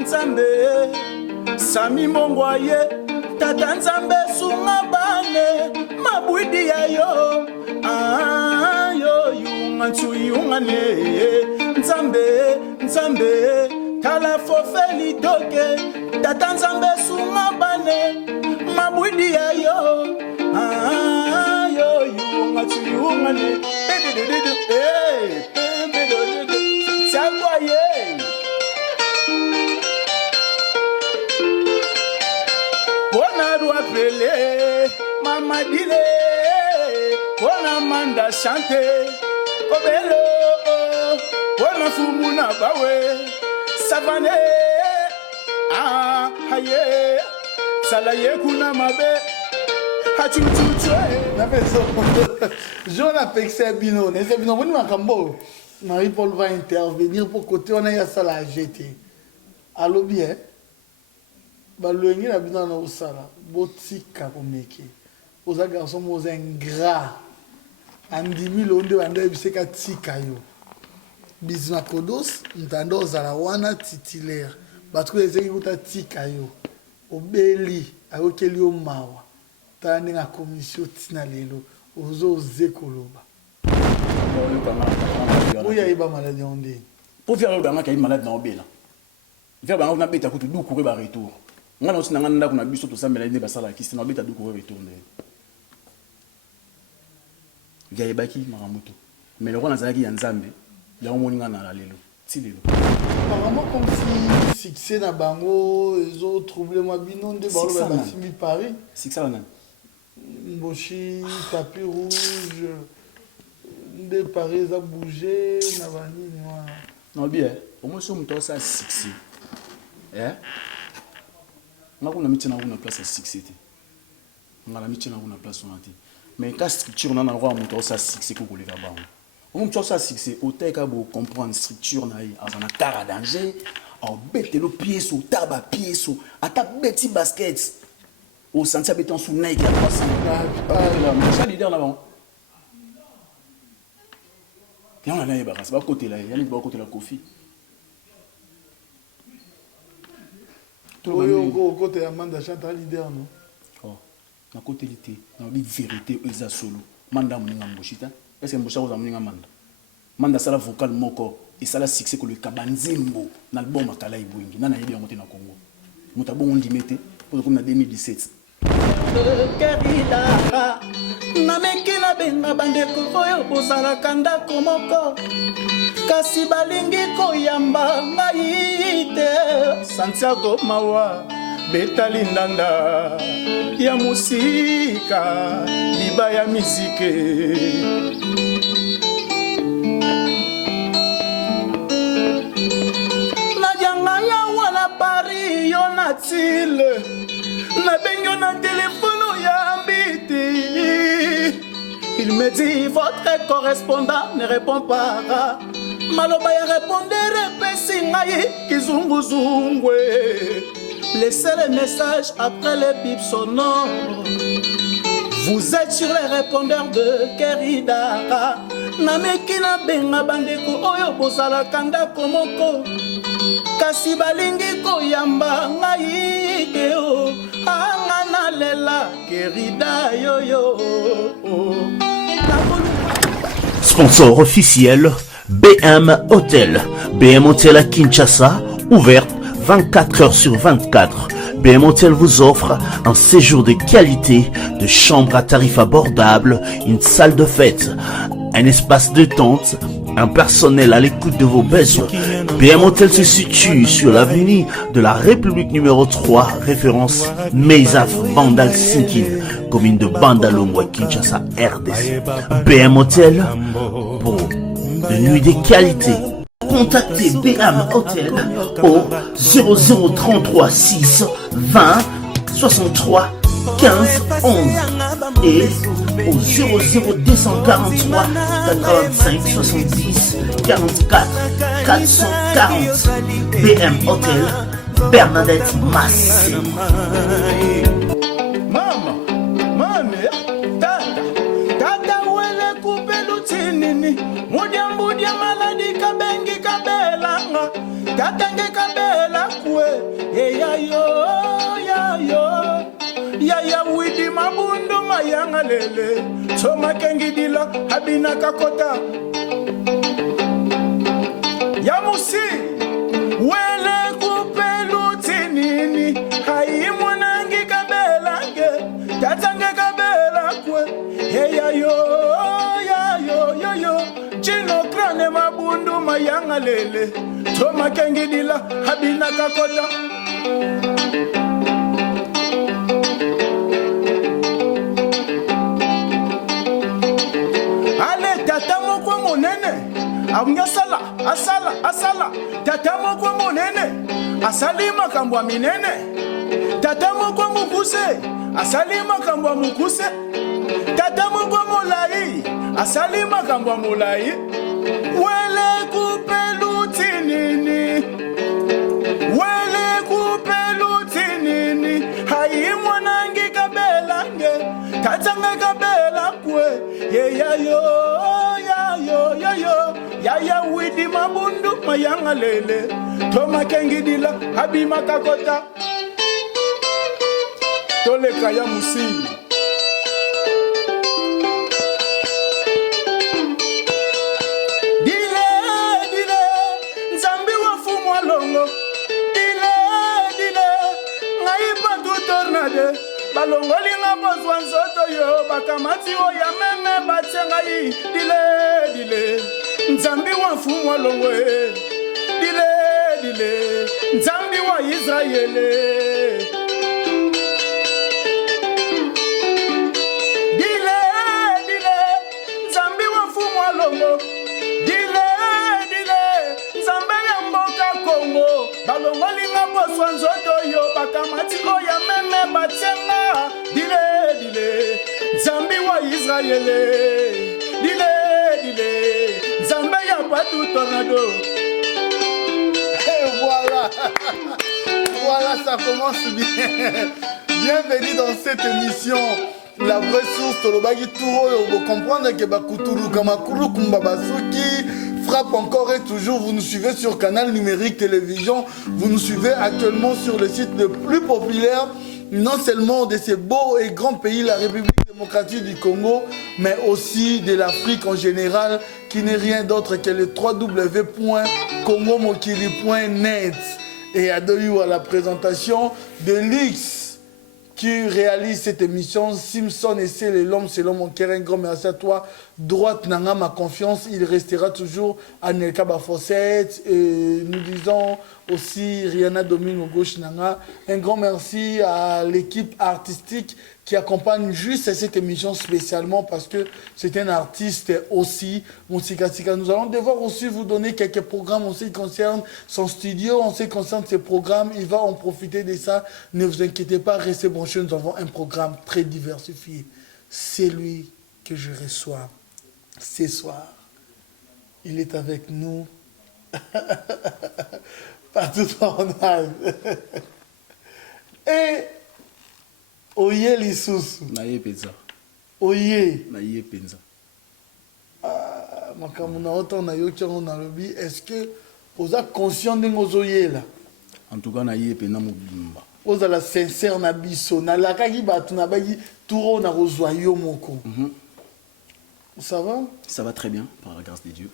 Nzambe Sami Mongwaye Tata Nzambe Sungabane Mabwidi ya yo yo yungantu yungane Nzambe Kala fofeli toke Tata Nzambe Sungabane Mabwidi ya yo yo yungantu yungane Pele, Mama Dile, Bona Manda Chante, Obelo, Bona Fumuna Bawe, Savane, Haye, Salaye Kuna Mabe, Jean appelle Sebino, Sebino, on va cambo. Marie-Paul va intervenir pour côté on a ya ça la jeter. Allo bien. Balouengi na bina na usala botika komeke oza garçon moza ingrat andimi londe bande biseka tika yo bizma kodos ntando ozala wana titulaire batko ezeki kuta tika yo obeli ayokeli yo mawa tande na commission tina lelo ozo zekoloba oya iba malade onde pour faire le banga kay malade na obela faire banga na beta kutu du courir ba retour ngana aussi nangana kuna biso to samela inde basala kisi na beta du courir retourner gaye baki maramuto mais le roi nazaki ya nzambe ya omoninga na lelo ti lelo apparemment comme si succès na bango ils ont troublé moi bino nde ba lo ba simi Paris succès na Mboshi tapis rouge de Paris a bougé na bani wana non bien au moins so mto sa succès ngakuna mitina kuna place ya succès ngala mitina kuna place onati mais quand structure na roi mto sa succès ko koleka bango on mto sa succès oteka bo comprendre structure na yi azana kara danger au bete le pied sous taba pied sous attaque beti basket au sentia béton sous Nike à 300 là ça leader là bas et on a là c'est pas côté là il y a pas côté la Kofi au côté Amanda Chanta leader non oh na côté l'été na bi vérité eza solo manda muninga mboshita est-ce que mbosha ko muninga manda sala vocal moko et sala succès ko le kabanzimbo na album akala ibwingi nana yebi ngote na Congo mutabongo ndimete pour comme na 2017 Kerida namekila benga bandeko oyo bozala kanda komoko kasi balingi koyamba ngai te Santiago mawa betali ndanda ya musika liba ya mizike najanga ya wana Paris yo natile na bengo na téléphone ya mbiti il me dit votre correspondant ne répond pas maloba ya répondre pesi ngai kizunguzungwe laissez le message après le bip sonore vous êtes sur les répondeurs de Kerida nameki na benga bandeko oyo bozala kanda komoko kasi balingi koyamba ngai te o angana lela Kerida yoyo Sponsor officiel BM Hotel. BM Hotel à Kinshasa, ouverte 24 heures sur 24. BM Hotel vous offre un séjour de qualité, de chambres à tarifs abordables, une salle de fête, un espace de détente, un personnel à l'écoute de vos besoins. BM Hotel se situe sur l'avenue de la République numéro 3, référence Meizaf Bandal Sinkin, commune de Bandalongwa, Kinshasa, RDC. BM Hotel pour de nuits de qualité. Contactez BM Hotel au 0033 6 20 63 15 11 et au 00243 85 70 44 440. BM Hotel, Bernadette Massé. tatange kabela kwe eyayo yayo yaya widi mabundu mayanga lele soma kengidila habina kakota ya musi wele kupelu tinini haimwanangi kabelange tatange kabela kwe eyayo yayo chino krane mabundu mayanga lele soma kengidila habina kakota tata moko monene abunya asala tata moko monene asali makambo minene tata moko mukuse asali makambo mukuse tata moko molai asali makambo molai wele kupelu tinini hai mwanangi kabelange tatanga kabela kwe yeyayo yaya widi mabundu mayanga lele toma kengidila habima kakota toleka ya musili dile nzambi wafumwa longo dile ngaipa tu tornade balongolinga bozwa nzoto yo bakamati oya meme batsengai dile nzambi wa mfumo longwe dile nzambi wa Israele dile nzambi wa mfumo longo dile nzambe ya mboka Kongo balongolinga boswa nzoto yo bakamati oya meme batsenga dile nzambi wa Israele dile Zamba ya patu tornado. Et voilà, ça commence bien. Bienvenue dans cette émission, la vraie source. Tolobagi Touro, vous comprenez que Bakuturu Kamakuru Kumbabasuki frappe encore et toujours. Vous nous suivez sur Canal Numérique Télévision. Vous nous suivez actuellement sur le site le plus populaire, non seulement de ces beaux et grands pays, la République démocratique du Congo, mais aussi de l'Afrique en général, qui n'est rien d'autre que le www.congomokili.net. Et à la présentation de Lix qui réalise cette émission. Simpson et c'est l'homme, mon cœur. Un grand merci à toi. Droite Nanga, ma confiance, il restera toujours à Nelka Bafossette. Et nous disons aussi Rihanna domine au gauche Nanga. Un grand merci à l'équipe artistique qui accompagne juste cette émission spécialement parce que c'est un artiste aussi. Nous allons devoir aussi vous donner quelques programmes en ce qui concerne son studio, en ce qui concerne ses programmes. Il va en profiter de ça. Ne vous inquiétez pas, restez branchés. Nous avons un programme très diversifié. C'est lui que je reçois ce soir. Il est avec nous partout en âge. Et Oye lisusu. Naye penza. Oye. Naye penza. Makamuna autant na yo tchango na lobi. Est-ce que vous êtes conscient de nos oye là? En tout cas naye pena mobimba. Vous êtes la sincère na biso na la kaki batu na bagi touro na rozwa yo moko. Ça va? Ça va très bien par la grâce de Dieu.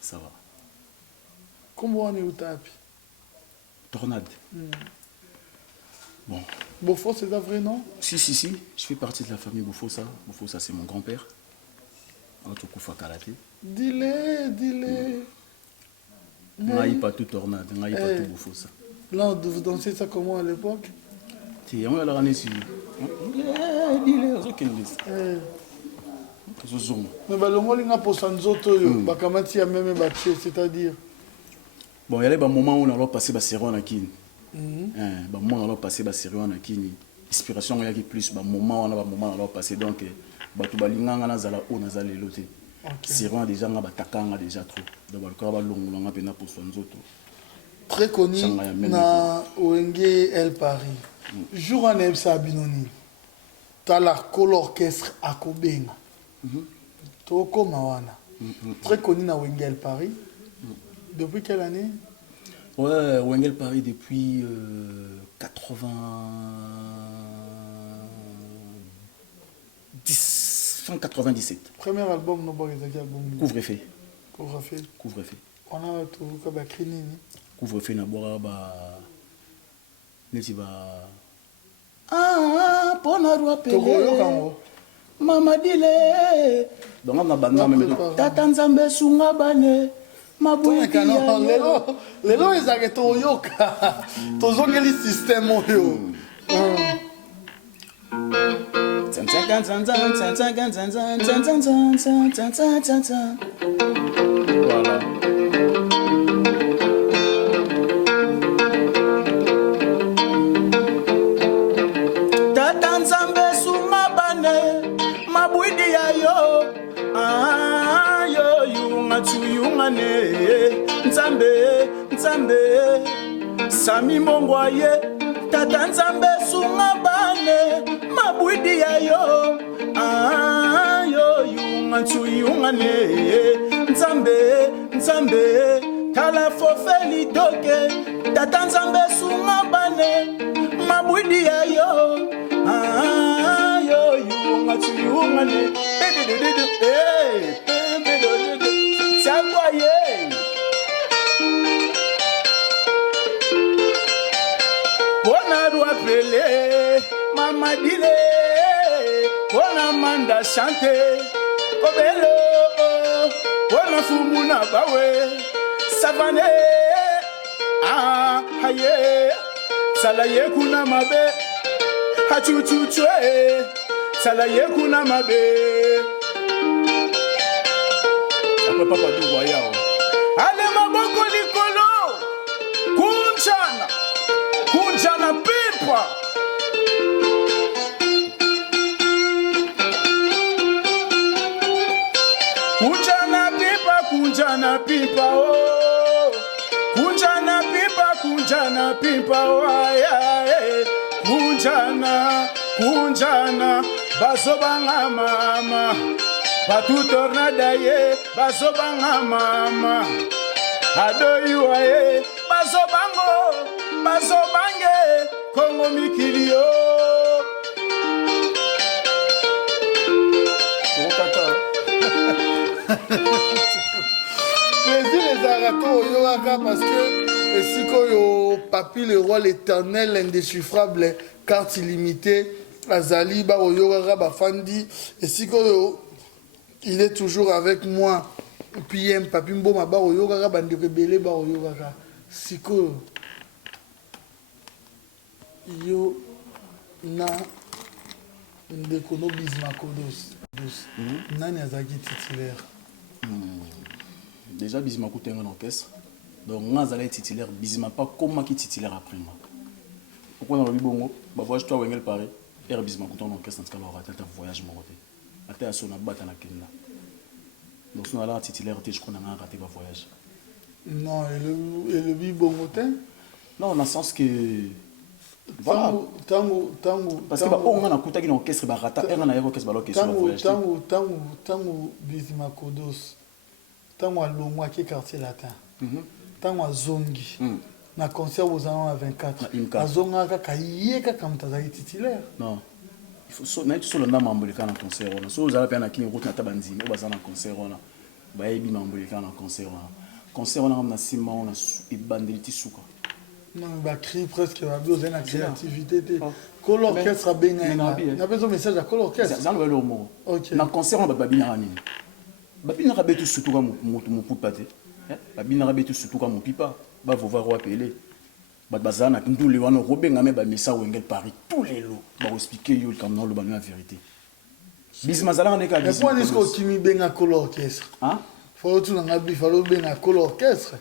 Ça va. Comment on est au tapis? Tornade. Bon. Bofo, c'est un vrai nom? Si. Je fais partie de la famille Bofosa. Bofosa, c'est mon grand-père. Antokufa Karaté. Dis-le. Naï pas tout tornade, naï pas tout Bofosa. Là, vous dansez ça comment à l'époque? Tu on va la ramener ici. Dis-le, mais balongolinga posa nzoto yo bakamati ya meme batie, c'est-à-dire bon, il y a des moments où on a passé série en akini. Moment on a passé série en akini. Inspiration il y a plus moment on a passé donc batu balinganga na zala o na zala loté. Série déjà nga batakanga déjà trop. Donc balko ba longolanga pena posa nzoto. Très connu na Owenge El Paris. Jour en Ebsa Binoni. Tala Col Orchestre Akobenga. Toko Mawana. Très connu na Owenge El Paris. Depuis quelle année? Ouais, Wengel Paris depuis 80... 197. Premier album, non, album. Couvre-feu. Couvre-feu. Couvre-feu. On a tout comme un crini. Couvre-feu, na boire, neti ba... Ah, pona roi pele. Mama dile. Donc, on a bandé même. Tata Nzambe sunga bane. Mabouya ya. Lelo ezake toyoka. Tozongeli système oyo. Voilà. Tata Nzambe sunga bane. Mabouya ya yo. Ah yo yunga tuyunga ne. Nzambe Sami Mongwaye. Tata Nzambe sunga bane. Mabwidi ya yo. Ah yo yunga tuyunga ne. Nzambe Kala fofeli toke. Tata Nzambe sunga bane. Mabwidi ya yo. Ah yo yunga tuyunga ne. Pele, mama dile, ona manda chante, obelo, ona fumuna bawe, savane, ah, haye, salaye kuna mabe, hachuchuchwe, salaye kuna mabe. Après papa du voyage. Ale maboko likolo, kunjana pipa. Kunjana pipa oh, kunjana pipa oh, ay, kunjana, basobanga mama, patu tornada ye, basobanga mama, adoiwa ye, basobange, Kongo mikilio. Plaisir les aratos yoaka parce que si yo papi le roi l'éternel l'indéchiffrable carte illimitée azali ba yoaka ba fandi et si il est toujours avec moi puis un papi mboma ba yoaka ba ndekebele ba yoaka siko yo na ndekono Bismakodos nani azaki titulaire. Déjà Bizima coûte un orchestre. Donc moi j'allais titulaire Bizima pas comment qui titulaire après moi. Pourquoi dans le bongo bah voyage toi Wengel Paris et Bizima coûte un orchestre dans ce cas là raté un voyage mon côté. Até à son abata na Kenya. Donc nous allons titulaire je crois on a raté le voyage. Non et le bibongo non dans le sens que voilà tango parce que bah on a coûté un orchestre bah rata et on a orchestre bah l'orchestre voyage. Tango Bismakodos tango alongwa ki quartier latin tango azongi na concert aux années 24 azonga kaka yeka comme tazaki titulaire non il faut so na tout le ndama ambolika na concert on so za pa na kini route na tabanzini o baza na concert on ba yebi mambolika na concert on na sima on e bandeliti suka non ba cri presque ba besoin na créativité ko l'orchestre benga na besoin message à ko l'orchestre ça le mot na concert on ba bina nini babina rabetu surtout comme mon poupate babina rabetu surtout comme mon pipa ba vo voir appeler ba bazana tout le wana robenga me ba messa Wengel Paris tous les lots ba expliquer yo comme non le la vérité Bizima zala ne ka mais point est-ce que kimi benga ko l'orchestre hein faut tout na bi faut benga ko l'orchestre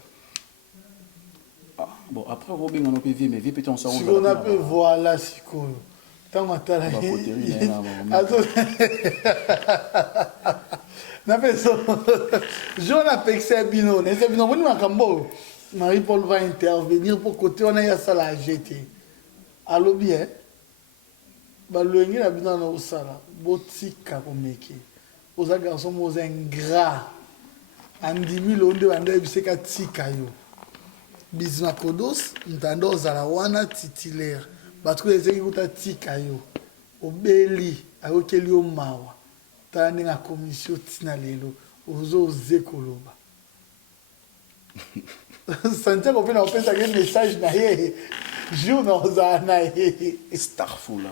bon après robenga no PV mais VPT on s'en si on a peu voilà siko tant matala na peso Jona Pexer Bino nese bino boni makambo Marie-Paul va intervenir pour côté on a ya sala GT allo bien ba loengi na bino na osala botika komeki oza garçon moza ingrat andimi londe banda biseka tika yo Bismakodos, ntando ozala wana titulaire. Batko ezeki kuta tika yo. Obeli, ayokeli yo mawa. Tande nga commission tina lelo. Ozo ozekoloba. Santiago pe na opesa ke message na ye. Jour na ozala na ye. Starful.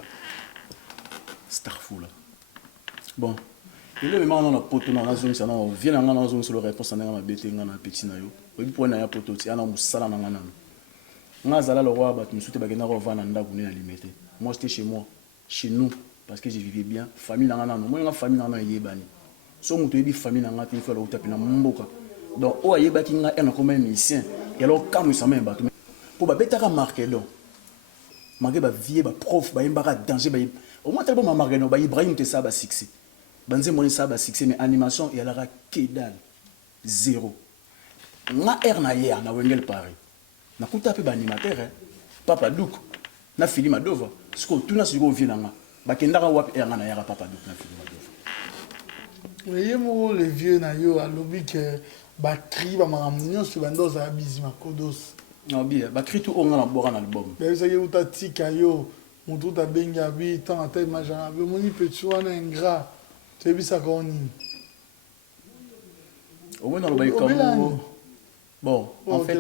Bon. Il est même dans la poto dans la zone ça non vient dans la zone sur le réponse dans ma bête dans la petit na yo. Et puis pour na ya poto ti ana musala na ngana. Ngazala le roi bat musuté bagena rova na ndaku na limité. Moi j'étais chez moi, chez nous parce que je vivais bien, famille na ngana. Moi nga famille na ngana yebani. So muto yebi famille na ngana ti fa lo taper na mboka. Donc o ayeba ki nga ena comme musicien. Et alors quand ça même bato pour ba beta ka marquer donc. Marquer ba vie ba prof ba yembaka danger ba au moins tellement marquer no ba Ibrahim te ça ba succès. Banze moni ça ba succès mais animation il y a la que dalle. Zéro. Nga na hier na wengel Paris. Na kuta pe ba animateur Papa Douk na Philippe Madova. Ce que tout na siko vient nga. Ba kendaka wapi na na yara Papa Douk na Philippe Madova. Oui, moi le vieux na yo a lobby que batterie ba maramunion sur bandos à Bismakodos. Non bien, ba cri tout on na bora na album. Mais ça y est uta tika yo, mon tout a benga bi tant à tête majana. Mais moni petit wana ingrat. Tu sais ça koni. Au moins dans le bail comme bon, en fait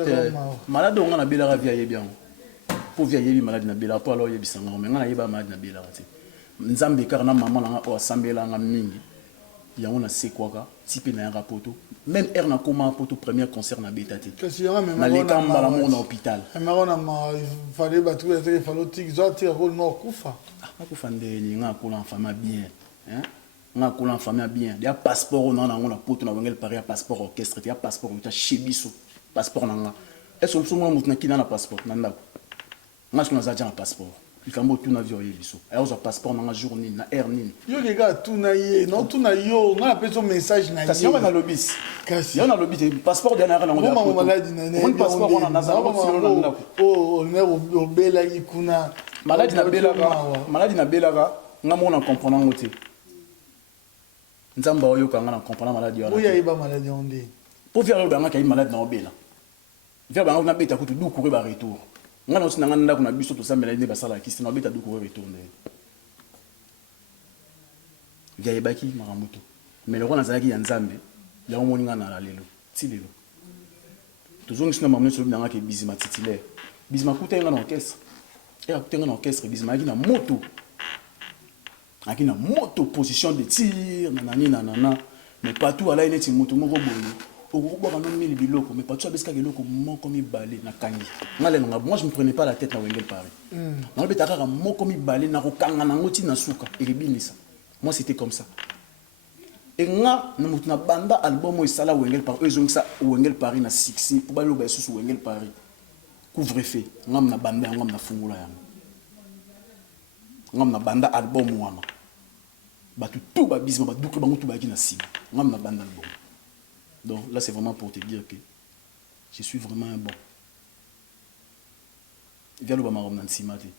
malade on a bela via bien. Pour via yebi malade na bela to alors yebi sanga mais ngana yeba malade na bela ti. Nzambe car na maman na o asambela nga mingi. Ya on a c'est quoi ka type na ya poto. Même air na comment poto premier concert na betati. Na les kamba la mon hôpital. Mais on a fallait battre il fallait tic zo ti rôle mort kufa. Ah kufa ndeni nga ko la famille bien. Hein? Nga ko la famille bien. Il y a passeport on a poto na wengel Paris passeport orchestre, il y a passeport ta chebiso. Passeport nanga. Est-ce que moi mutna kina na passeport nanda. Nga ce qu'on a déjà un passeport. Il faut tout na vie biso. Alors un passeport nanga journée na air nini. Yo les gars tout na ye, non tout na yo, on appelle son message na ye. Kasi on a lobby. Kasi on a lobby passeport dernier na on a. On maladie na ne. On passeport on a na na. Oh, on est au bela ikuna. Maladie na belaga, nga mo na comprendre ngote. Nzamba oyo kanga na comprendre maladie wana. Oui, il y a maladie ondé. Pour faire le banga kay malade na obela. Faire banga na beta kutu du courir ba retour. Nga na osina nganda kuna biso to sambela inde basala kisi na beta du courir retourner. Via ebaki maramuto. Mais le roi nazaki ya nzambe, ya omoni nga na la lelo. Ti lelo. Toujours sina mamne so bina ke bizima titulaire. Bizima kuta nga na orchestre. Et akuta nga na orchestre bizima ki na moto. Aki na moto position de tir nanani nanana. Mais partout à la ine ti moto moko boye. Moi je me prenais pas la tête na Wengel Paris. Moi c'était comme ça. Et nga na banda album sala Wengel Paris, eux ont ça Wengel Paris na 6 pour balo ba sous Wengel Paris. Couvre-feu, ngam na banda ngam na fungula yango. Ngam na banda album wana. Ba tout ba bisma ba dukle bango tout ba ki na sima. Ngam na banda album. Donc là, c'est vraiment pour te dire que je suis vraiment un bon. Viens le bamarom dans Simati.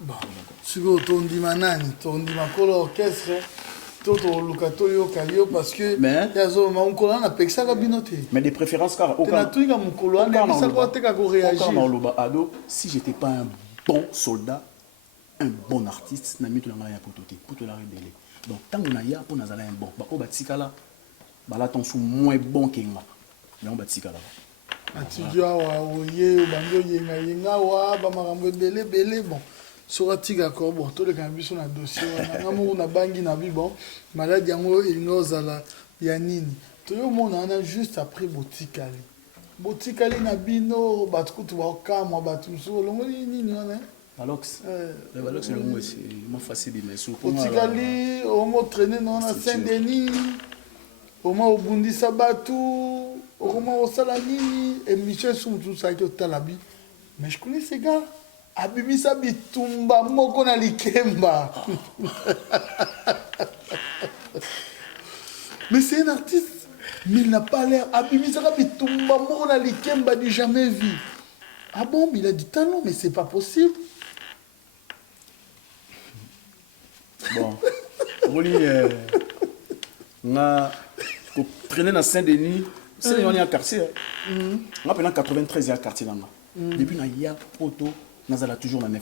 Bon, si vous tourné manani, tourné ma colo orchestre, toto lukato yo kalio parce que yazo ma on colon a ça la binoté. Mais des préférences car aucun. Na tuinga mon colon na ça quoi te ka réagir. Si j'étais pas un bon soldat, un bon artiste, na mitu na ya pototé, pour te la révéler. Donc tant que na ya pour na un bon, ba o batikala bala ton sou moins bon que moi mais on batika là atijua wa oye bango yenga wa ba marambo belé bon sura tiga ko bon to le kan biso na dossier wana ngamu na bangi na bi bon malade yango inozala ya nini to yo mona na juste après botikali na bino batukutu ba kama batu so longo nini wana Balox c'est le mot c'est moi facile mais sous botikali on mo traîner non na Saint-Denis. Comment au Bundi Sabatu, comment au Salani, et Michel Soumtou Saito Talabi. Mais je connais ces gars. Abimi Sabi Tumba, Mokona Likemba. Mais c'est un artiste, mais il n'a pas l'air. Abimi Sabi Tumba, Mokona Likemba, du jamais vu. Ah bon, mais il a du talent, mais c'est pas possible. Bon, Roli, on a traîné dans Saint-Denis, c'est on est en quartier. nga pendant 93 ya quartier nanga depuis na ya poto nazala toujours na 9-3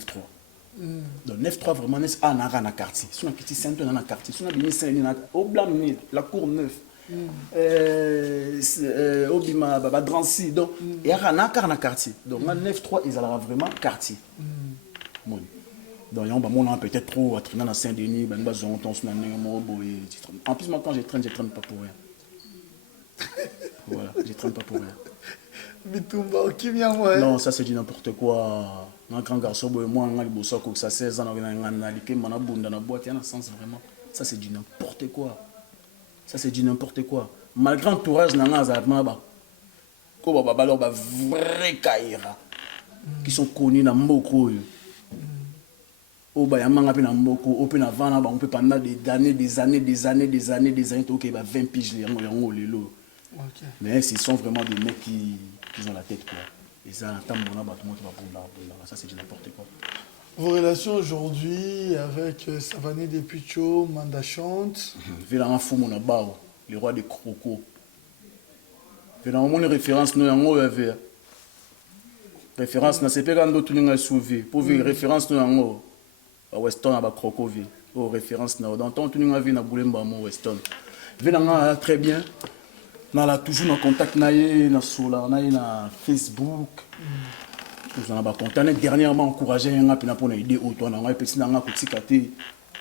donc 9-3 vraiment n'est pas na quartier sur un petit centre na quartier sur na bimi saint na au blanc la cour 9 obima baba Drancy donc ya na quartier donc na 9-3 ils allera vraiment quartier bon donc on va mon peut-être trop à traîner dans Saint-Denis ben ba zon ton na en plus moi quand je traîne pas pour rien. Voilà, je traîne pas pour rien. Non, ça c'est du n'importe quoi. Un grand garçon, moi, ça 16 ans, boîte, il y a un sens vraiment. Ça c'est du n'importe quoi. Ça c'est du n'importe quoi. Malgré l'entourage, vrai caïra qui sont connus dans Mboko. Au Bayamanga, on peut pendant des années, ok, 20 piges, les okay. Mais ce sont vraiment des mecs qui ont la tête quoi. Et ça, ça c'est n'importe quoi. Vos relations aujourd'hui avec Savané Depucho, Manda Chante. Vélan fou mon abao, le roi des crocos. Vélan mon référence nous en avait. Référence na c'est pas quand d'autres nous sauvé. Pour voir référence nous en Weston aba crocoville. Oh référence na dans ton nous vu na Boulemba mon Weston. Vélan très bien. On a toujours en contact na Sola, na Facebook. Nous avons contact dernièrement encouragé un peu pour aider auto na ngai petit na petit kate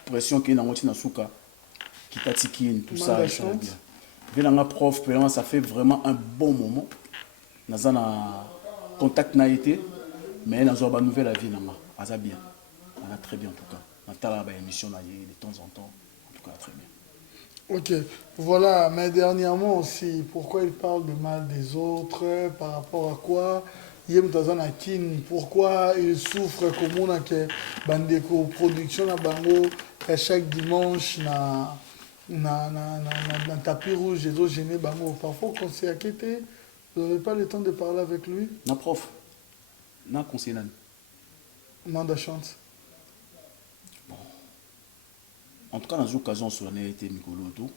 pression qui na ngoti na suka qui tatiki tout ça bien. Venanga prof ça fait vraiment un bon moment. Nous avons contact na été mais nous avons une nouvelle vie na ça bien. On a très bien en tout cas. On a la émission de temps en temps. En tout cas très bien. Ok, voilà, mais dernièrement aussi, pourquoi il parle de mal des autres, par rapport à quoi pourquoi il souffre comme on a que Bandeko production à Bango, à chaque dimanche, na tapis rouge, les autres gênés Bango. Parfois, quand c'est inquiété, vous n'avez pas le temps de parler avec lui? Non, prof, non, conseiller. Manda Chante. En tout cas, dans l'occasion, sur la été Mikoloto,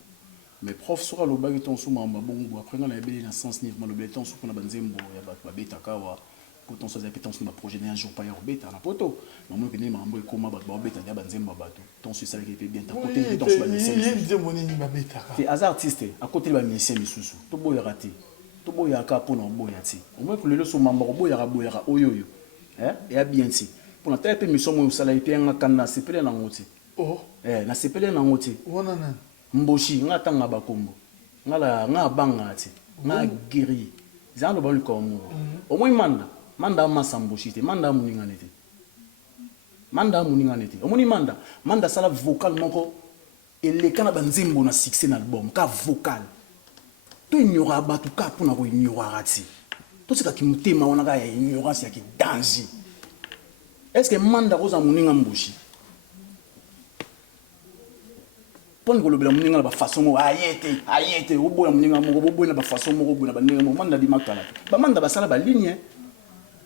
mais prof, sur le baguette, on s'ouvre en bon, après, on a bien un sens niveau, le béton, sur la banzembo, il y a bêta kawa, pour ton sens, on se projet un jour pas y bêta, la poto. Mais moi, je n'ai pas comment bêta, il y a banzembo, ton suisse, ça qui est bien, t'as côté de ton c'est hasard artiste, à côté de la mission, mais sous, tout beau y raté, tout beau y a cap pour nos boyati. Au moins, pour le leçon, mambo, boyara, oyoyo, et à bien, si. Pour la tête, mission, moi, ça l'a été un canard, c'est plein en route. Oh. Na sepele na ngoti. Wana nani? Mboshi nga tanga bakombo. Nga banga ti. Nga giri. Zando ba lukomo. Omo manda masa mboshi te, manda muninga nete. Omo ni manda sala vocal moko ele kana banzembo na succès na album ka vocal. To ignora batu ka pona ko ignora ti. To sika ki mutema wana ka ignorance ya ki danger. Est-ce que manda ko za muninga mboshi? Pour nous le la façon ayete au bout la façon manda di makala ba manda ba sala ba ligne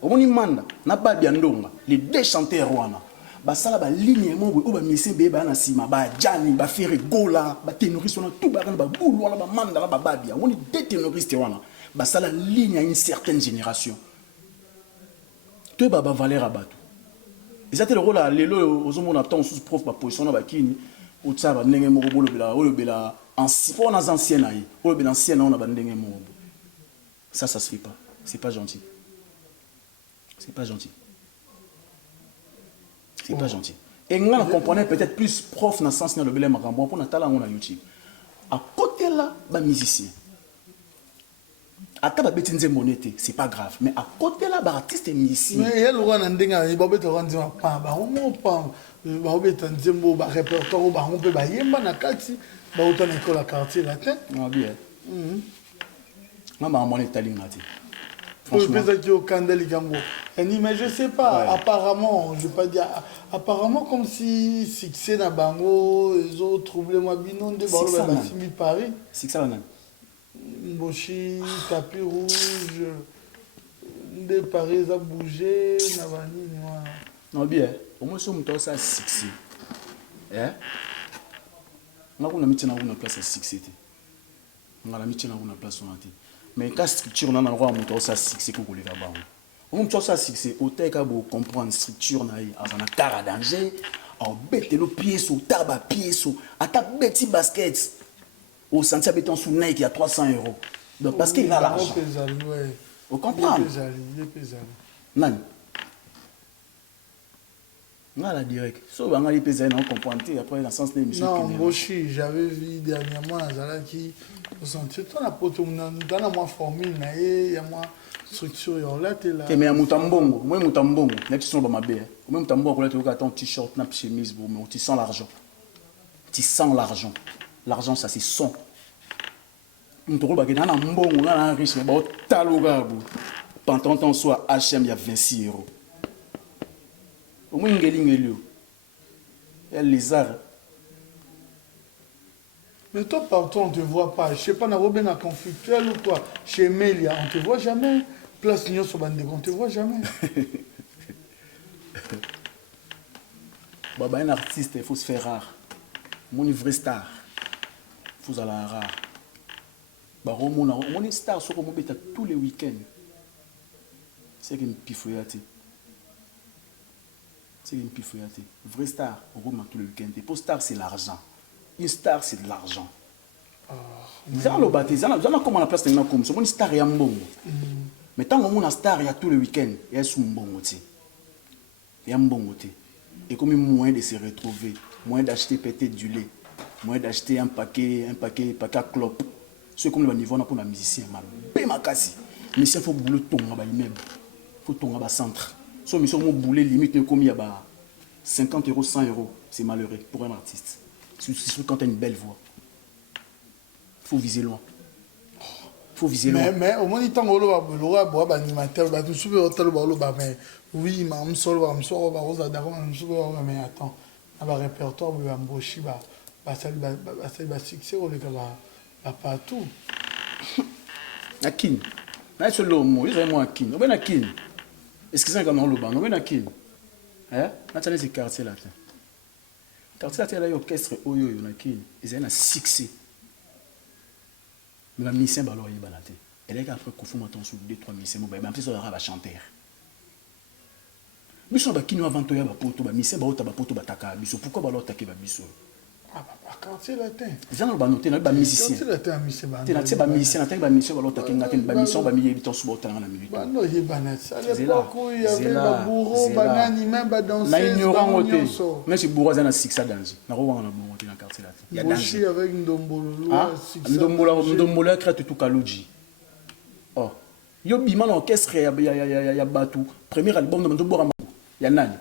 au moni manda na ba biandonga les deux chanteurs wana ba sala ba ligne mo o ba misi be ba na sima ba jani ba faire gola ba ténoriste wana tout ba ba boulou wana ba manda ba babia on est deux ténoristes wana ba sala ligne à une certaine génération to ba Valère Abatu ils étaient le rôle à lelo aux hommes on attend sous prof ba position na ba kini ou ça va n'engue mo bolo bela pour nos anciens aïe ou bela anciens on a bandenge mo ça se fait pas, c'est pas gentil, c'est pas gentil, c'est pas gentil. Et on comprenait peut-être plus prof dans le sens dans le belé marambo pour notre talent on a YouTube à côté là ba musicien à taba betinze monete c'est pas grave mais à côté là ba artiste et musicien mais elle on a ndenga ba beto randi pa ba on pa ba beto nzembo ba répertoire ba on peut ba yemba na kati ba autant école à quartier là te ah bien maman mon état lingati franchement c'est qui au Kandeli Gambo mais je sais pas ouais. Apparemment je vais pas dire apparemment comme si succès na bango les autres troublés moi binon de ba ba simi Paris c'est ça nan Mboshi, tapis rouge, des paris à bouger, Navani, non bien, au moins si on me ça succès, on a mis une place à succès, on a mis une place sur la tête. Mais quand structure, on a le droit de ça succès que vous voulez faire. On peut ça succès, au tel que vous comprenez structure, on a un car à danger, on bête le pied sur tabac, pied sur attaque bête basket, au sentier béton sous Nike, il y a 300 €. Donc parce qu'il a l'argent. Vous comprenez? Non. Non, la direct. Sauf que les paysans ont compris après dans le sens de l'émission. Non, Moshi, j'avais vu dernièrement Zala qui ressentait ton apôtre dans la formule, il y a moins structure là, tu es là. Mais à Moutambongo, moi Moutambongo, là tu sens ma bête. Moi Moutambongo, là tu as ton t-shirt, une chemise, mais tu sens l'argent. Tu sens l'argent. L'argent, ça c'est son. On te roule dans un mbongo, on a un riche, mais bon, taloga, pantalon soit HM, il y a 26 €. Au moins, il y a les arts. Mais toi, partout, on ne te voit pas. Je ne sais pas, on a conflictuel ou quoi. Chez Melia, on ne te voit jamais. Place Nyon sur Bandego, on ne te voit jamais. Un artiste, il faut se faire rare. Mon vrai star, il faut aller rare. On est star, sur le tous les week-ends. C'est une pifouillate. C'est une pifouillate. Vrai star, on remarque tous les week-ends. Et pour star, c'est l'argent. Une star, c'est de l'argent. Vous avez comme on a place de comme une star et un bon. Mais tant qu'on a une star, il y a tous les week-ends. Il y a un bon côté. Il y a un bon côté. Et comme il y a moyen de se retrouver, moyen d'acheter peut-être du lait, moyen d'acheter un paquet à clopes. C'est comme le niveau pour la musicien. Mais il faut bouler ton immeuble. Il faut ton centre. Si on a bouler limite comme il y a 50 €, 100 €, c'est malheureux pour un artiste. Surtout quand tu as une belle voix. Il faut viser loin. Il faut viser loin. Mais au moins, il y a un animateur, oui, mais attends, dans le répertoire, il y a un succès, partout. Akin. Na c'est l'homme, ils ont moi Akin. On ben Akin. Est-ce que c'est comme le ban? On ben Akin. Hein? Na tane c'est quartier là. Quartier là, il y a orchestre Oyo na Akin. Ils ont un succès. Mais la mission ba alors yeba la té. Elle est après Kofu Maton sur 2-3 missions, ba en plus on aura ba chanteur. Biso ba kino avant to ya ba poto ba mission ba ota ba poto ba taka biso. Pourquoi ba alors taker ba biso? Ah bah quartier latin. Ils ont ba noté na ba musicien. Quartier latin musicien. Tu na ba musicien, na ba mission ba alors taker ngate ba mission ba mi biton suba ota na minute. Bah non, il banat. À l'époque où il y avait ba bourreau, banani même ba danser. Na ignorant oté. Mais c'est bourreau za na sixa danse. Na ro wana bourreau na quartier latin. Il y a danse avec Ndombolo. Ndombolo crée tout kaloji. Oh. Yo bima l'orchestre ya batu. Premier album de Ndombolo ya nani?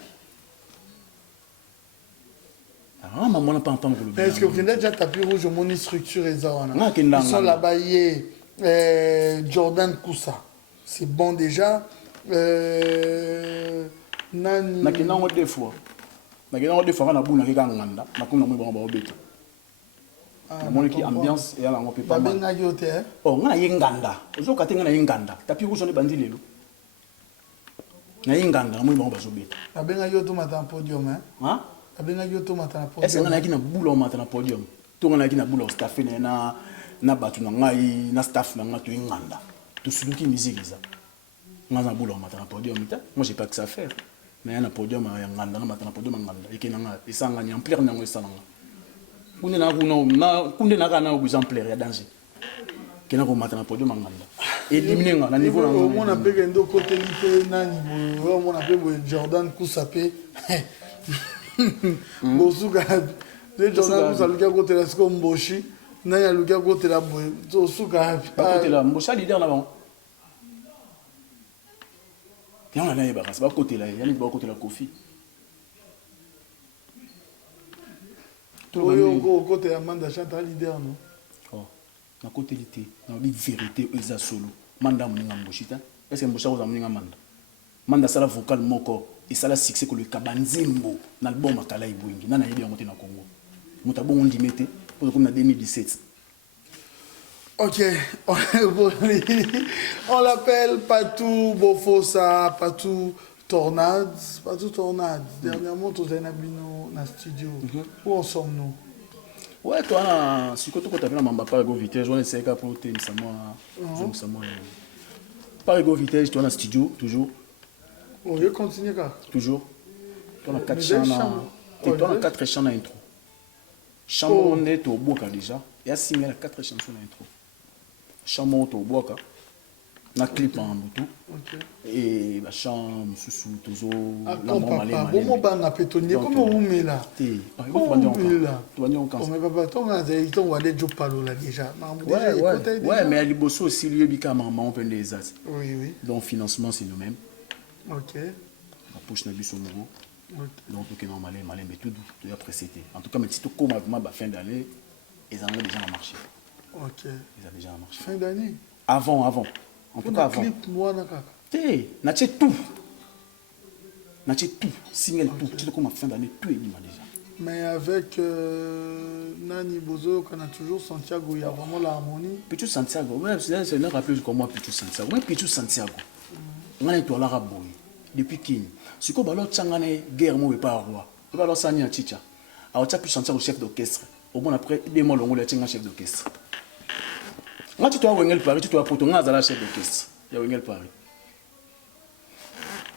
Ah, maman n'a pas entendu le est-ce que vous avez déjà tapé rouge au moni structure et ça? Ils sont là-bas, Jordan Koussa. C'est bon déjà. Nani. Na kinango deux fois. Na kinango deux fois na buna ki nganda. Na kuna mwe ba obeta. Na moni ki ambiance et ala ngope pas mal. Ba yote. Oh, ngana yenganda. Ozo katenga na yenganda. Tapi rouge on bandi lelo. Na yenganda mwe ba obeta. Ba benga yoto mata podium hein. Est-ce qu'on a qui na boule au matin na podium? Tout on a qui na boule au staff na batu na ngai na staff na ngatu inganda. Tout celui qui musique ça. Moi na boule au matin na podium ita. Moi j'ai pas que ça à faire. Mais na podium ya nganda na matin na podium nganda. Et qui na nga isanga ni amplier na ngoi salanga. Kunde na kuno na kunde na kana exemplaire ya danger. Qui na ko matin na podium nganda. Éliminer na niveau na ngoi. On a pe kendo côté lipe nani on a pe Jordan Kousapé. Bosuka de Jordan Koussaluka côté la Skomboshi nanya luka côté la Bosuka côté la Mbocha leader là-bas. Et on a là c'est pas côté là, il y a ni pas côté la Kofi. Tout le côté Amanda Chanta leader non. Oh, na côté lité, na bi vérité eza solo. Manda muninga Mboshita. Est-ce que Mbosha oza muninga Manda? Manda sala vocal moko. Et ça a succès que le Kabanzimbo dans l'album Akala Ibouingi. Nana yebi monté dans le Congo. Moutabo on dit mette pour comme en 2017. Ok, on l'appelle Patou Bofosa, Patou Tornade. Patou Tornade. Dernièrement, tu as un abino dans le studio. Où en sommes-nous? Ouais, toi, si tu as vu ma part de vitesse, on essaie de porter moi. Par ego vitesse, tu as un studio, toujours. On veut continuer quoi? Toujours. Tu as 4 Mais chants. des chambres. Tu as 4 chants d'intro. Chambre, on est au bois déjà. Il y a 6 4 chansons d'intro. Chambre, on est au bois. On a clip en boutou. Et la chambre, sous toujours. Attends, papa, comment on a pétonné? Comment on met là? Comment on met là? On met pas ton on va aller jouer par là déjà. Ouais, mais à Liboso aussi, lui, il y a maman, on peut les as. Oui. Donc, financement, c'est nous-mêmes. Ok. La poche n'a pas son nouveau. Donc, tout est normal, mais tout est précédé. En tout cas, mais si tu commences à la fin d'année, ils en ont déjà marché. Ok. Ils ont déjà marché. Fin d'année? Avant. En tout cas, avant. Clip, moi, n'a tout. N'a tout. Single tout. Tu te commences à fin d'année, tout est dit déjà. Mais avec Nani Bozo, qu'on a toujours Santiago, il y a vraiment l'harmonie. Pichu Santiago, ouais, c'est un rappel comme moi, Pichu Santiago. Ouais, Pichu Santiago. On a été à l'arabe. Depuis qui? Si on a une guerre, on ne peut pas avoir. On va avoir Sanya Chicha. Alors, tu as pu chanter au chef d'orchestre. Au bon, après, 2 mois, on a un chef d'orchestre. Moi, tu dois Wengel Paris, tu dois porter un chef d'orchestre. Il y a Wengel Paris.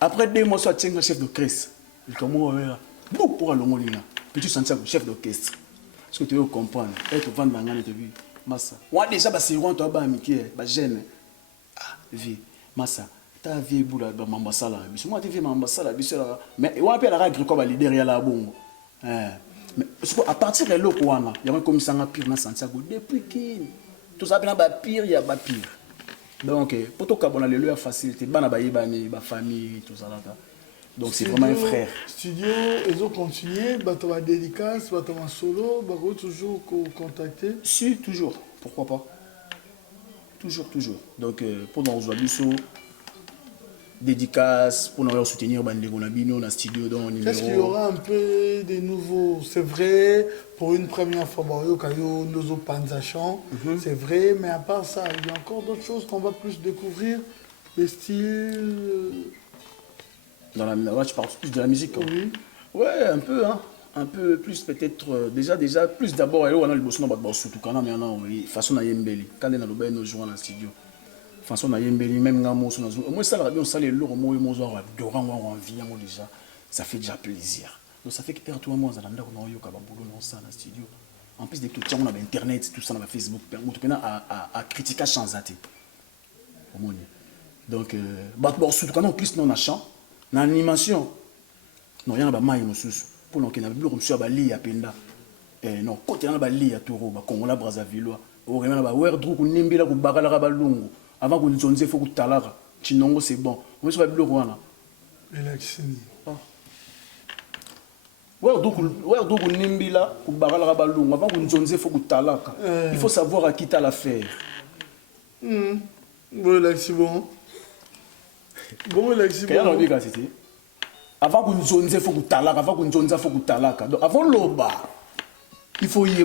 Après 2 mois, tu as un chef d'orchestre. Il commence à beaucoup pour le monde. Puis tu sens un chef d'orchestre. Est-ce que tu veux comprendre? Et tu vas dans la vie. Massa. Moi, déjà, c'est rond, tu as un jeune. Ah, vie. Massa. Tu as vu le Mambasala. Moi, tu as vu Mambasala. Mais on appelle la agricole derrière la bombe. Mais à partir de là, il y a un commissaire pire dans Santiago. Depuis qui tout ça, il y a pire, il y a pire. Donc, pour tout cas, on a le facilité. Il y a la famille, tout ça. Donc, c'est vraiment un frère. Studio, ils ont continué, tu vas dédicace, tu vas solo, tu vas toujours contacter. Si, toujours. Pourquoi pas? Toujours. Donc, pour nous aujourd'hui, dédicace, pour nous soutenir dans le studio, dans le numéro. Est-ce qu'il y aura un peu des nouveaux? C'est vrai, pour une première fois, nous Panzachan, c'est vrai, mais à part ça, il y a encore d'autres choses qu'on va plus découvrir, les styles. Là, tu parles plus de la musique. Oui. Ouais, un peu, hein. Un peu plus peut-être. Déjà, plus d'abord, on a le boss, on a surtout quand on a façon à Yembeli. Quand on a le nos joueurs dans le studio. Façon à Yembeli, même dans mon son. Moi, ça, on sait les lourds, moi, on a adorant, on envie, déjà. Ça fait déjà plaisir. Donc, ça fait que tout le monde a dans le studio. En plus, dès que tu as Internet, tout ça, dans Facebook, on a critiquer sans zater. Donc, surtout quand on plus dans le chant. Dans l'animation, non, il y a un maïs pour nous qui n'a plus reçu à Bali à Penda. Non, côté à Bali à Toro, Congo la Brazzaville, au Réman à Werdrou, ou Nimbila, ou Bagala Balungu, avant qu'on nous donne des faux talara, Chinongo c'est bon. On se va le roi là. Relaxini. Werdrou, ou Nimbila, ou Bagala Balungu, avant qu'on nous donne des faux talaka. Il faut savoir à qui t'as l'affaire. Relaxi bon. Bon, relaxi bon. Avant qu'on nous donne des faux talaka, avant qu'on nous donne des faux talaka. Donc avant l'oba. Il faut y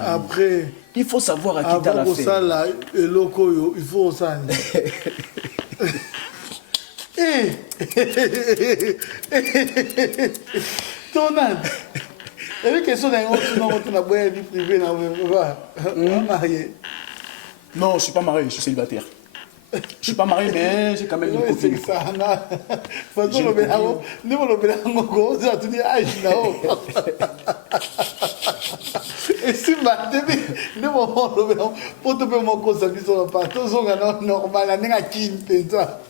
après, il faut savoir à qui t'as l'affaire. Il faut ça. Ton âne. Il y a une question d'un autre vie privée. Non, je ne suis pas marié, je suis célibataire. Je ne suis pas marié, mais j'ai quand même une copine. C'est ça. Façon le bélango, nous le bélango, ça tu dis âge là. Et si maintenant, nous on le bélango, pour te faire mon cause ça sur la part, tous on a normal, on a kin ça.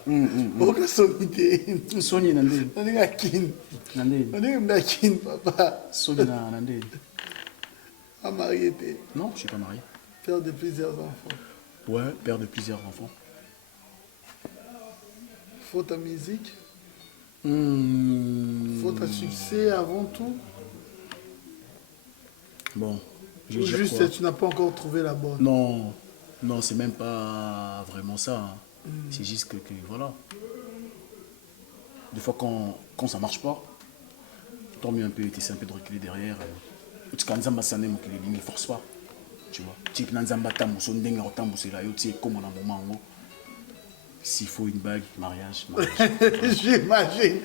Aucun sonité. Soni nandé. On a kin. Nandé. On a kin papa. Soni nandé. À marier. Non, je ne suis pas marié. Père de plusieurs enfants. Ouais, père de plusieurs enfants. Faut ta musique. Faut ta succès avant tout. Bon. Juste, tu n'as pas encore trouvé la bonne. Non, c'est même pas vraiment ça. Hein. C'est juste que voilà. Des fois, quand ça marche pas, tant mieux un peu, tu essaies un peu de reculer derrière. Tu ne force pas. Tu vois. S'il faut une bague, mariage. J'imagine.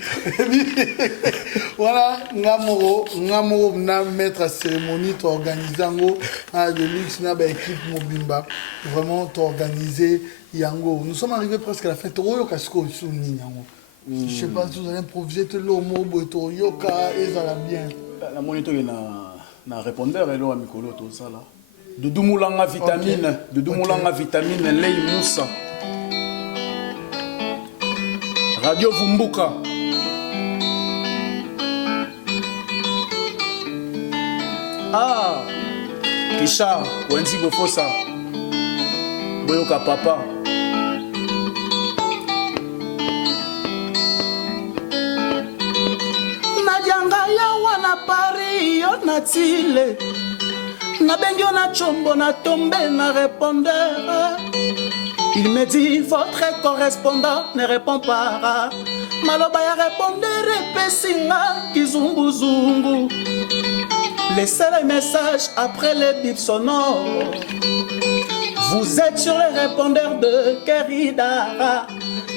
Voilà, Ngamoro, na maître à cérémonie, tu organises de luxe, na équipe Mobimba. Vraiment, tu organisé Yango. Nous sommes arrivés presque à la fin. Tu as Kasko Souni Yango. Je ne sais pas si vous allez improviser tout le mot, tu yoka et ça va bien. La monnaie na répondeur et là Mikolo tout ça là. De Doumoulanga vitamine, de Doumoulanga vitamine, lei moussa. Radio Vumbuka. Ah, Kisha, Wenzi Bofosa. Boyoka papa. Najanga ya wana Paris yo na tile. Na bengi na chombo na tombe na répondeur. Il me dit, votre correspondant ne répond pas. Maloba ya répondeur epesinga kizungu zungu. Laissez les messages après les bips sonores. Vous êtes sur les répondeurs de Keridara.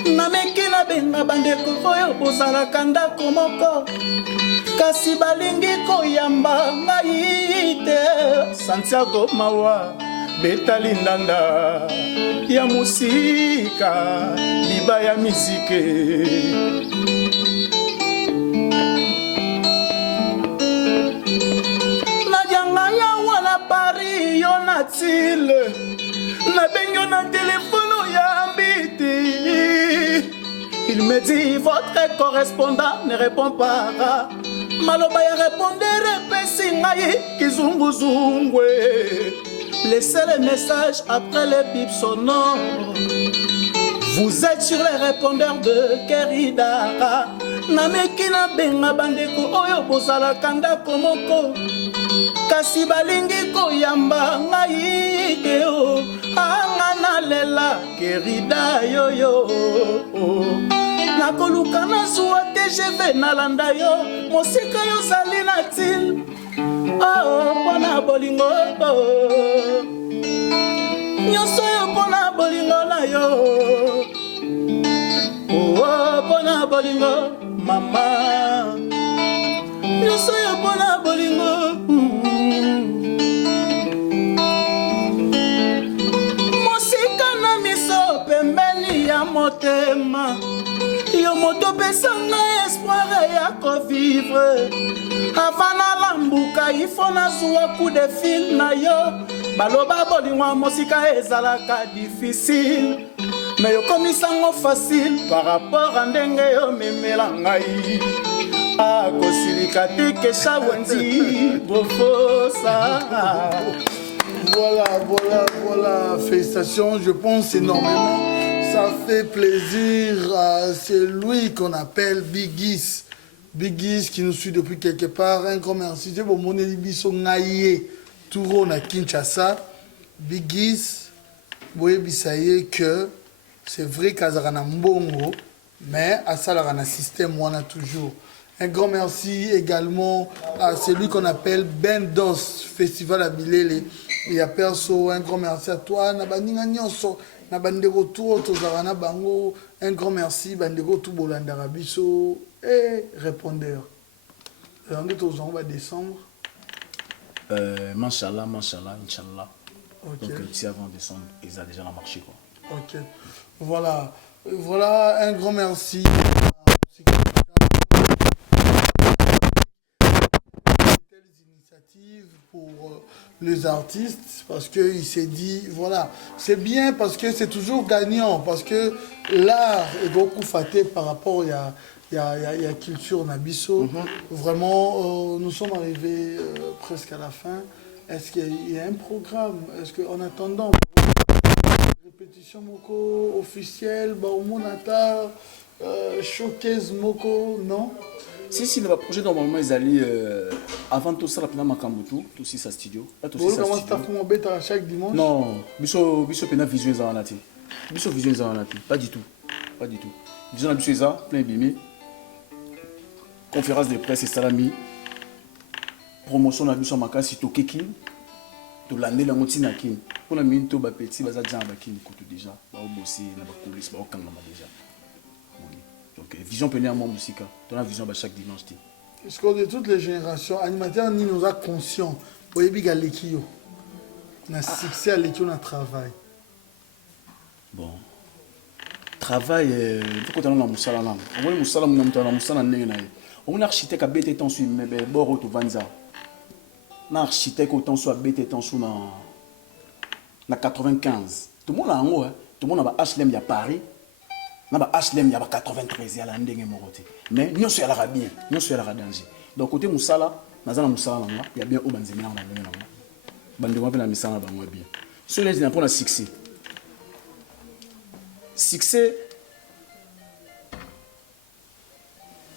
Nameki na benga bandeko oyo bozala kanda komoko. Kasi balingi koyamba ngai te. Santiago Mawa betali ndanda ya musika liba ya mizike. Najanga ya wana Paris yo na tile. Na bengo na téléphone ya mbiti. Il me dit votre correspondant ne répond pas. Maloba ya répondeur epesi ngai kizungu zungwe. Laissez les messages après les bips sonores. Vous êtes sur les répondeurs de Keridara. Nameki na benga bandeko oyo bozala kanda komoko. Kasi balingi koyamba ngai te o. Anga nalela Kerida yoyo. Nakoluka na zuwa TGV nalanda yo. Mosika yo zali na til. Oh, pona bolingo. Nyonso yo pona bolingo na yo. Oh, pona bolingo, mama. Nyonso yo pona bolingo. Mosika na miso pembeni ya motema. Yo moto pesanga espoir ya vivre. Avant na lambuka il faut na zuwa coup de fil na yo. Baloba bolingwa mosika ezalaka difficile. Mais yo komisango facile par rapport à ndenge yo memela ngai. Ah kosilika te kesha wenzi bofosa. Voilà, félicitations, je pense énormément. Ça fait plaisir à celui qu'on appelle Bigis. Bigis qui nous suit depuis quelque part. Un grand merci. C'est bon, mon élibiso naïe, Touro na Kinshasa. Bigis, vous voyez que c'est vrai qu'à Zarana Mbongo, mais à Salarana système, on a toujours. Un grand merci également à celui qu'on appelle Bendos, Festival à Bilele. Il y a perso, un grand merci à toi. Nabaninga nyonso, nabandego tout Tozarana Bango. Un grand merci, bandego tout Bolandarabiso et répondeur. On va descendre. Mashallah, Inch'Allah. Okay. Donc ici avant de descendre, ils ont déjà marché quoi. Ok. Voilà un grand merci. Initiative pour les artistes parce qu'il s'est dit voilà c'est bien parce que c'est toujours gagnant parce que l'art est beaucoup faté par rapport à culture Nabiso. Vraiment nous sommes arrivés presque à la fin. Est-ce qu'il y a un programme? Est-ce qu'en attendant répétition moko officielle Baomonata showcase moko non? Si le projet normalement ils allaient avant tout ça la pena makambutu tout si ça studio là tout si ça studio chaque dimanche non biso pena vision za wanati biso vision za wanati pas du tout vision na biso za plein bimi conférence de presse salami promotion na biso makasi to keki to landela ngotina ki Pour la minute, tu as petit, tu as déjà déjà. Tu as bossé, tu as coulisses, tu as déjà. Donc, vision pénée à mon musique. Tu as une vision chaque dimanche. Parce que de toutes les générations, animateurs ni nous a conscients. Pour les big à l'équipe, on a succès à l'équipe, on a travail. Bon. Travail, il faut que tu aies un moussala. On voit le moussala, on a un moussala. On a un architecte à BT temps sur mais bord au Vanza. Un architecte autant soit BT temps sur na 95. Tout le monde a un mot, tout le monde a HLM, il y a Paris. Il y a HLM, il y a 93, il y a l'Andeng Moroté. Mais nous sommes à la bien, nous sommes à la danger. Donc côté moussala, il y a bien au Banzemina. Bandema pe na misala bango bien. Sur les pour la succès. Succès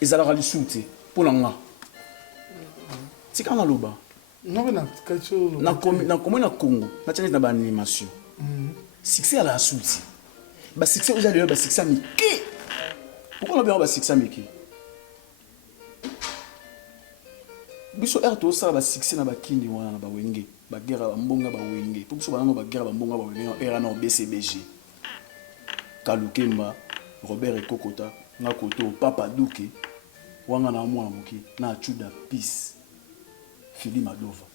ezalaka lisuti pour nga. Tika na loba. Non mais na komo na Congo, na tchange na ba animation. Succès à la suite. Ba succès aujourd'hui ba succès miki. Pourquoi on a ba succès miki? Biso RTO ça ba succès na ba kindi wana na ba wenge. Ba guerre ba mbonga ba wenge. Pour biso ba na ba guerre ba mbonga ba wenge era na BCBG. Kalukemba, Robert Ekokota, na koto Papa Douke, wanga na mwana moki, na Chuda Peace, Philippe Madova.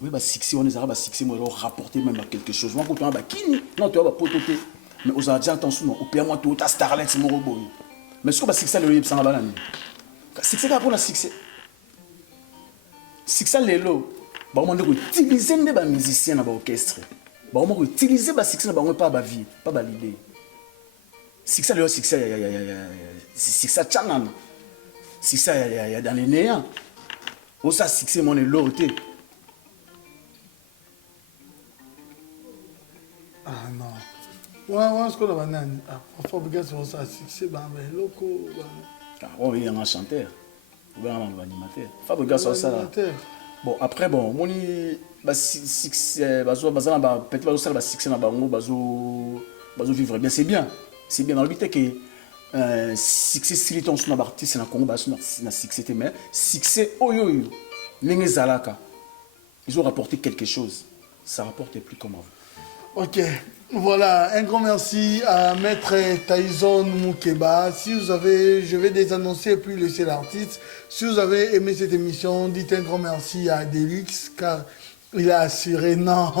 Oui, bah succès, on est arabe, succès, moi, leur rapporter même quelque chose. Moi, quand on a kini, non, tu vas pototer, mais aux déjà attention, au pire, moi, tout, ta starlet, c'est mon robot. Mais ce que bah succès, le yip, ça va l'année. Succès, pour la succès. Succès, les lots, bah, on m'a dit que utiliser des musiciens dans l'orchestre. Bah, on m'a utilisé le succès, bah, on pas la vie, pas l'idée. Succès, le succès, succès, tchanan. Succès, il y a dans les néants. Où ça, succès, mon est l'autre. Ah non. Ouais, ce qu'on a dit. Parfois, regarde sur ça, succès, bah, mais loco. Ah, oui, il y a un chanteur. Il y a un animateur. Fabrice sur ça. Bon, après, bon, mon succès, peut-être succès na bango, vivre bien, c'est bien. C'est bien dans le but que succès si ton sur na artiste na Congo, na succès mais succès oyo n'engé zalaka. Ils ont rapporté quelque chose. Ça rapporte plus comme avant. Ok, voilà, un grand merci à Maître Tyson Moukeba. Si vous avez, je vais désannoncer et puis laisser l'artiste. Si vous avez aimé cette émission, dites un grand merci à Delix car il a assuré. Non.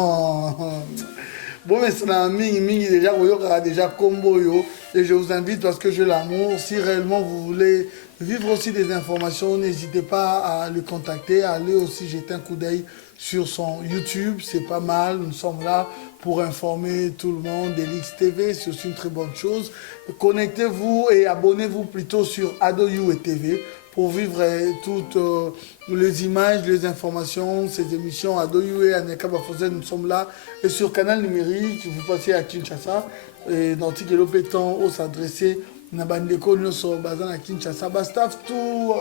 Bon, mais c'est un ming déjà, vous avez déjà combo yo. Et je vous invite parce que je l'amour. Si réellement vous voulez vivre aussi des informations, n'hésitez pas à le contacter, à aller aussi jeter un coup d'œil sur son YouTube, c'est pas mal. Nous sommes là pour informer tout le monde. Delix TV, c'est aussi une très bonne chose. Connectez-vous et abonnez-vous plutôt sur AdoYou et TV pour vivre toutes les images, les informations, ces émissions. AdoYou et Aneka Bafosé, nous sommes là. Et sur Canal Numérique, vous passez à Kinshasa, et dans Tikelo Pétan, on s'adresser. Na bandeko nyonso baza na Kinshasa ba staff tout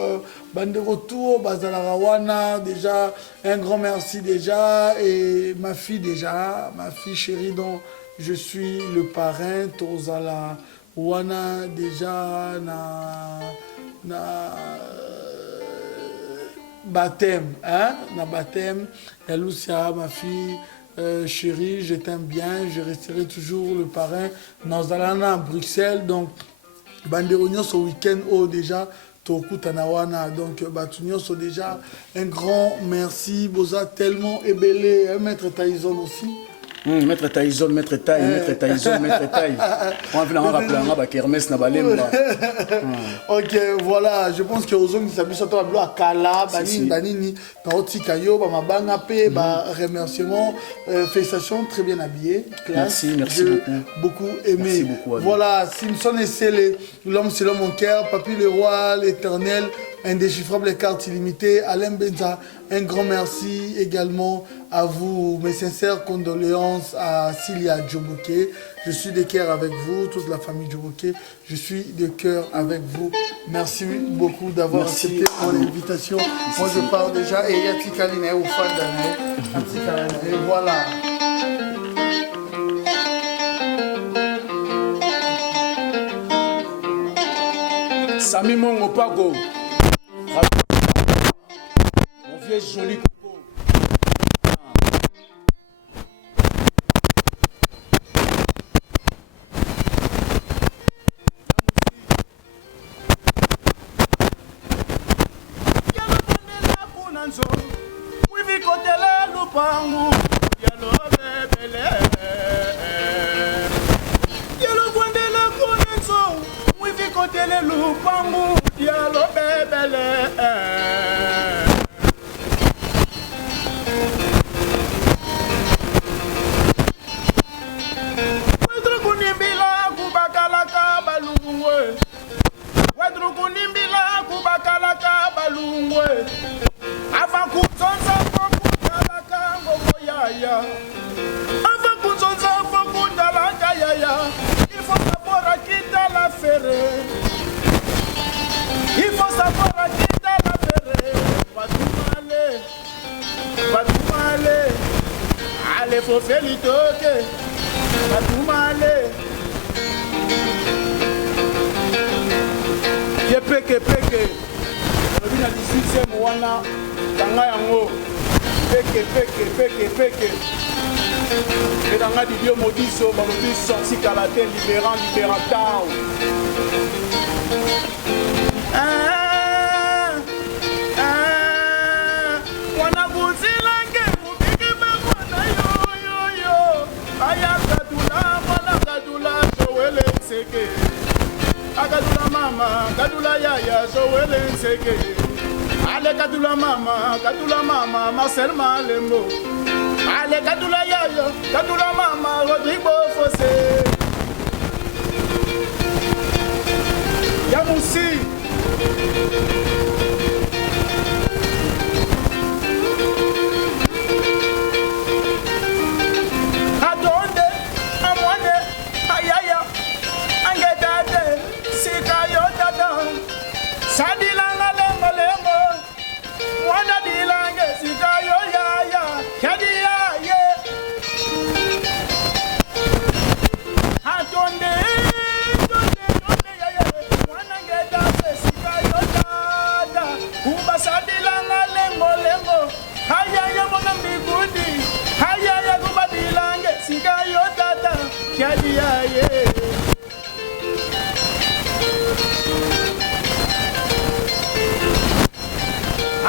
bandeko tout baza na Rawana déjà un grand merci déjà et ma fille chérie dont je suis le parrain tozala wana déjà na baptême hein na baptême ya Lucia ma fille chérie je t'aime bien je resterai toujours le parrain nazalana à Bruxelles donc Bandero nyonso week-end oh déjà tokutana wana donc batu nyonso déjà un grand merci boza tellement ébélé Maître Tyson aussi Maître Tyson, Maître Taille. On va rappeler un Kermès na balemba. Ok, voilà, je pense que aux hommes qui s'habillent sur à Kala, Banini, Naoti Kayo, Mabanga P, remerciements, félicitations, très bien habillé. Merci beaucoup aimé. Merci beaucoup. Voilà, Simpson et Célé, l'homme c'est l'homme en cœur, Papy le roi, l'éternel. Indéchiffrable carte illimitée. Alain Benza, un grand merci également à vous. Mes sincères condoléances à Cilia Djoboké. Je suis de cœur avec vous, toute la famille Djoboké. Je suis de cœur avec vous. Merci beaucoup d'avoir accepté mon invitation. Moi, je pars déjà. Et Yatikaline au fan d'année. Et voilà. Sami Mongo Pago. Mon vieux joli coco. nanzo wivikotele lupangu yalobebele yalokwendele kunenzo wivikotele lupangu yalobebele wedrukunimbila kubakalaka balungwe wedrukunimbila kubakalaka balungwe avakuzonza fokutalaka ngokoyaya avakuzonza fokutalaka yaya il faut savoir à qui t'as l'affaire il faut savoir à qui t'as l'affaire batumale ale faut felitoke batumale ye peke alobi na 18e wana tanga yango peke e tanga didio modiso balobi sorti kala te libérateur wana buzilange mubiki bamwana yoyoyo aya kadula jowele nseke akadula mama kadula yaya jowele nseke ale kadula mama Marcel Malembo ale kadula yaya kadula mama Rodrigo Fossé Yamusi adonde amwane ayaya angedade sikayo dada sadilanga lengo wana dilange sikayo yaya kadiya ye adonde yaya wana ngedade sikayo dada uba sadilanga lengo ayaya mona mbigundi ayaya kuba dilange sikayo dada kadiya ye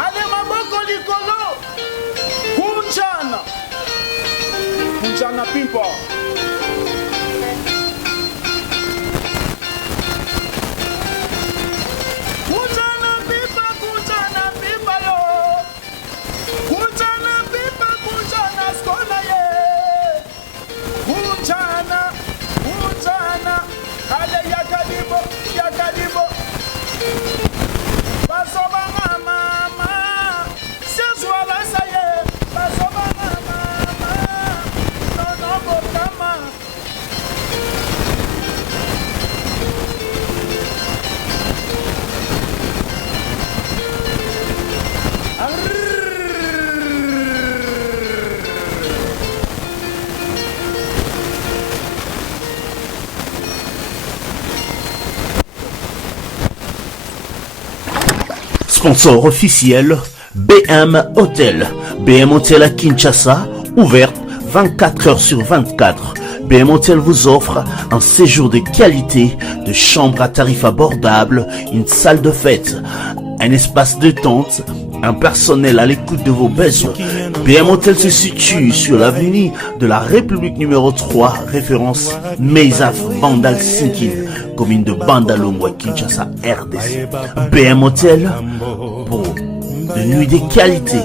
ale maboko likolo kunjana pimpa yo kunjana skona ye kunjana ale yakadibo basoba mama sezwala saye basoba mama nono bokama Sponsor officiel, BM Hotel. BM Hotel à Kinshasa, ouverte 24 heures sur 24. BM Hotel vous offre un séjour de qualité, de chambres à tarifs abordables, une salle de fête, un espace de détente, un personnel à l'écoute de vos besoins. BM Hotel se situe sur l'avenue de la République numéro 3, référence Meizaf Bandal Sinkin, commune de Bandalongwa, Kinshasa, RDC. BM Hotel pour de nuits de qualité.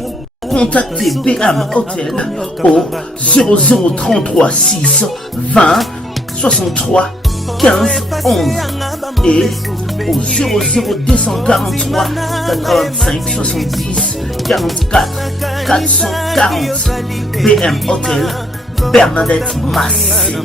Contactez BM Hotel au 0033 6 20 63 15 11 et au 00243 85 70 44 440. BM Hotel, Bernadette Massé.